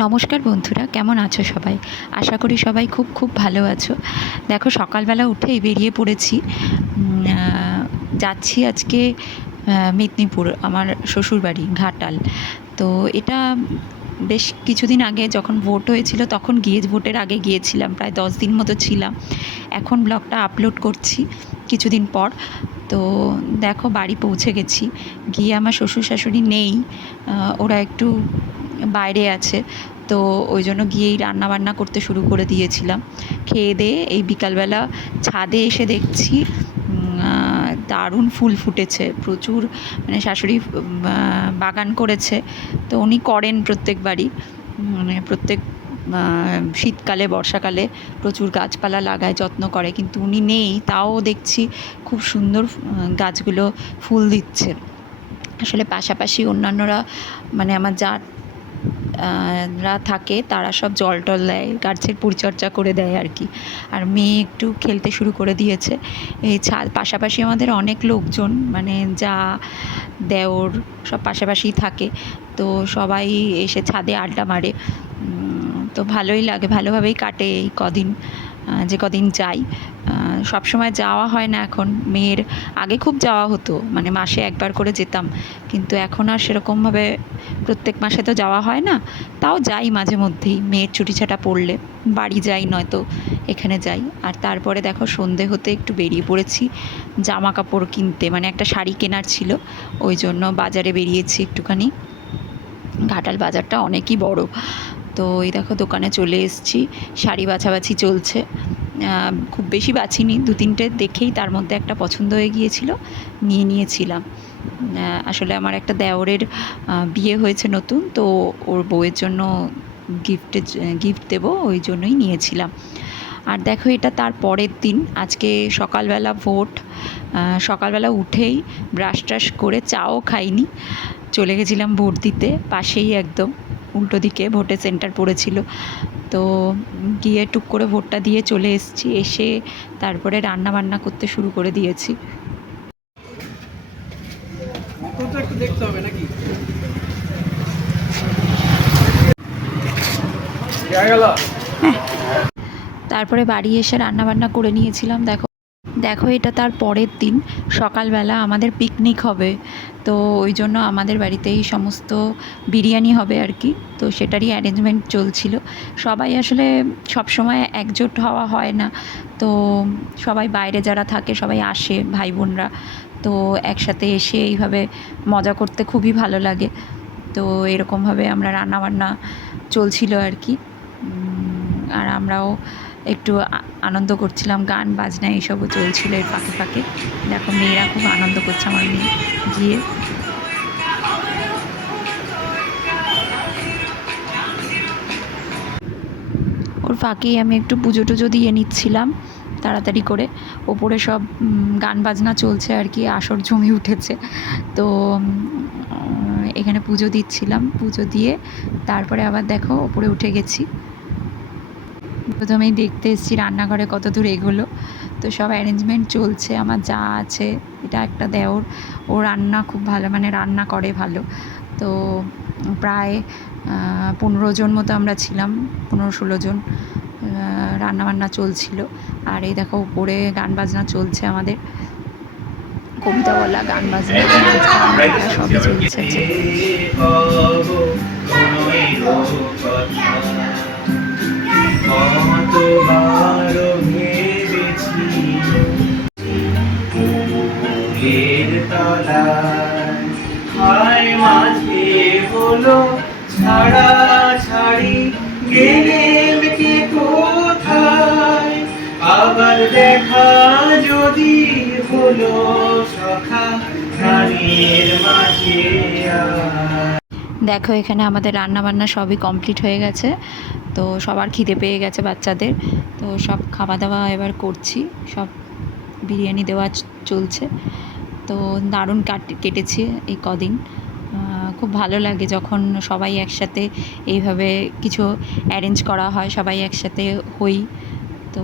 নমস্কার বন্ধুরা, কেমন আছো সবাই? আশা করি সবাই খুব খুব ভালো আছো। দেখো, সকালবেলা উঠেই বেরিয়ে পড়েছি। যাচ্ছি আজকে মেদিনীপুর, আমার শ্বশুরবাড়ি, ঘাটাল। তো এটা বেশ কিছুদিন আগে যখন ভোট হয়েছিল, তখন গিয়ে ভোটের আগে গিয়েছিলাম, প্রায় দশ দিন মতো ছিলাম। এখন ব্লগটা আপলোড করছি কিছুদিন পর। তো দেখো বাড়ি পৌঁছে গেছি। গিয়ে আমার শ্বশুর শাশুড়ি নেই ওরা একটু বাইরে আছে। তো ওই জন্য গিয়েই রান্না বান্না করতে শুরু করে দিয়েছিলাম। খেয়ে দিয়ে এই বিকালবেলা ছাদে এসে দেখছি দারুণ ফুল ফুটেছে, প্রচুর মানে শাশুড়ি বাগান করেছে। তো উনি করেন প্রত্যেকবারই মানে প্রত্যেক শীতকালে, বর্ষাকালে প্রচুর গাছপালা লাগায়, যত্ন করে। কিন্তু উনি নেই, তাও দেখছি খুব সুন্দর গাছগুলো ফুল দিচ্ছে। আসলে পাশাপাশি অন্যান্যরা মানে আমার যা রা থাকে, তারা সব জল টল দেয়, গাছের পরিচর্যা করে দেয় আর কি। আর মেয়ে একটু খেলতে শুরু করে দিয়েছে। এই ছাদ পাশাপাশি আমাদের অনেক লোকজন মানে যা দেওর সব পাশাপাশিই থাকে। তো সবাই এসে ছাদে আড্ডা মারে। তো ভালোই লাগে, ভালোভাবেই কাটে এই কদিন যে কদিন যাই। সব সময় যাওয়া হয় না এখন। মেয়ের আগে খুব যাওয়া হতো মানে মাসে একবার করে যেতাম। কিন্তু এখন আর সেরকমভাবে প্রত্যেক মাসে তো যাওয়া হয় না। তাও যাই মাঝে মধ্যেই, মেয়ের ছুটি ছাটা পড়লে। বাড়ি যাই নয়তো, এখানে যাই। আর তারপরে দেখো সন্ধে হতে একটু বেরিয়ে পড়েছি জামা কাপড় কিনতে। মানে একটা শাড়ি কেনার ছিল, ওই জন্য বাজারে বেরিয়েছি একটুখানি। ঘাটাল বাজারটা অনেকই বড়। তো এই দেখো দোকানে চলে এসেছি, শাড়ি বাছাবাছি চলছে। খুব বেশি বাছিনি দু তিনটে দেখেই তার মধ্যে একটা পছন্দ হয়ে গিয়েছিল, নিয়ে নিয়েছিলাম। আসলে আমার একটা দেওরের বিয়ে হয়েছে নতুন, তো ওর বউয়ের জন্য গিফটে গিফট দেবো, ওই জন্যই নিয়েছিলাম। আর দেখো, এটা তার পরের দিন, আজকে সকালবেলা ভোট সকালবেলা উঠেই ব্রাশ ট্রাশ করে চাও খাইনি, চলে গেছিলাম ভোট দিতে পাশেই একদম। উল্টো দিকে ভোটের সেন্টার পড়েছিল। তো গিয়ে টুক করে ভোটটা দিয়ে চলে এসেছি এসে তারপরে রান্না বান্না করতে শুরু করে দিয়েছি। একটু দেখতে হবে নাকি? তারপরে বাড়ি এসে রান্না বান্না করে নিয়েছিলাম দেখো। দেখো, এটা তার পরের দিন। সকালবেলা আমাদের পিকনিক হবে। তো ওই জন্য আমাদের বাড়িতেই সমস্ত বিরিয়ানি হবে আর কি। তো সেটারই অ্যারেঞ্জমেন্ট চলছিল। সবাই আসলে সব সময় একজোট হওয়া হয় না। তো সবাই বাইরে যারা থাকে, সবাই আসে ভাই বোনরা তো একসাথে এসে এইভাবে মজা করতে খুবই ভালো লাগে। তো এরকমভাবে আমরা রান্নাবান্না চলছিল আর কি। আর আমরাও একটু আনন্দ করছিলাম, গান, বাজনা এইসবও চলছিল এর ফাঁকে ফাঁকে। দেখো, মেয়েরা খুব আনন্দ করছে আমার মেয়ে গিয়ে। ওর ফাঁকেই আমি একটু পুজো টুজো দিয়ে নিচ্ছিলাম, তাড়াতাড়ি করে। ওপরে সব গান, বাজনা চলছে আর কি, আসর জমি উঠেছে। তো এখানে পুজো দিচ্ছিলাম, পুজো দিয়ে। তারপরে আবার দেখো, ওপরে উঠে গেছি। প্রথমেই দেখতে এসেছি রান্নাঘরে কত দূর এগোলো তো সব অ্যারেঞ্জমেন্ট চলছে আমার যা আছে এটা একটা দেওর ও রান্না খুব ভালো মানে রান্না করে ভালো তো প্রায় পনেরো জন মতো আমরা ছিলাম পনেরো ষোলো জন রান্না বান্না চলছিল আর এই দেখো উপরে গান বাজনা চলছে আমাদের কবিতা বলা গান বাজনা সবই চলছে কতবার ভেবেছি। ফুলের তলায় হায় মাঝে হলো ছাড়া ছাড়ি গেলেম কি কোথায়? আবার দেখা যদি হলো সখা প্রাণের মাঝে আয়। দেখো, এখানে আমাদের রান্না বান্না সবই কমপ্লিট হয়ে গেছে। তো সবার খিদে পেয়ে গেছে বাচ্চাদের। তো সব খাওয়া দাওয়া এবার করছি। সব বিরিয়ানি দেওয়া চলছে। তো দারুণ কাট কেটেছে এই কদিন। খুব ভালো লাগে যখন সবাই একসাথে এইভাবে কিছু অ্যারেঞ্জ করা হয়, সবাই একসাথে হই। তো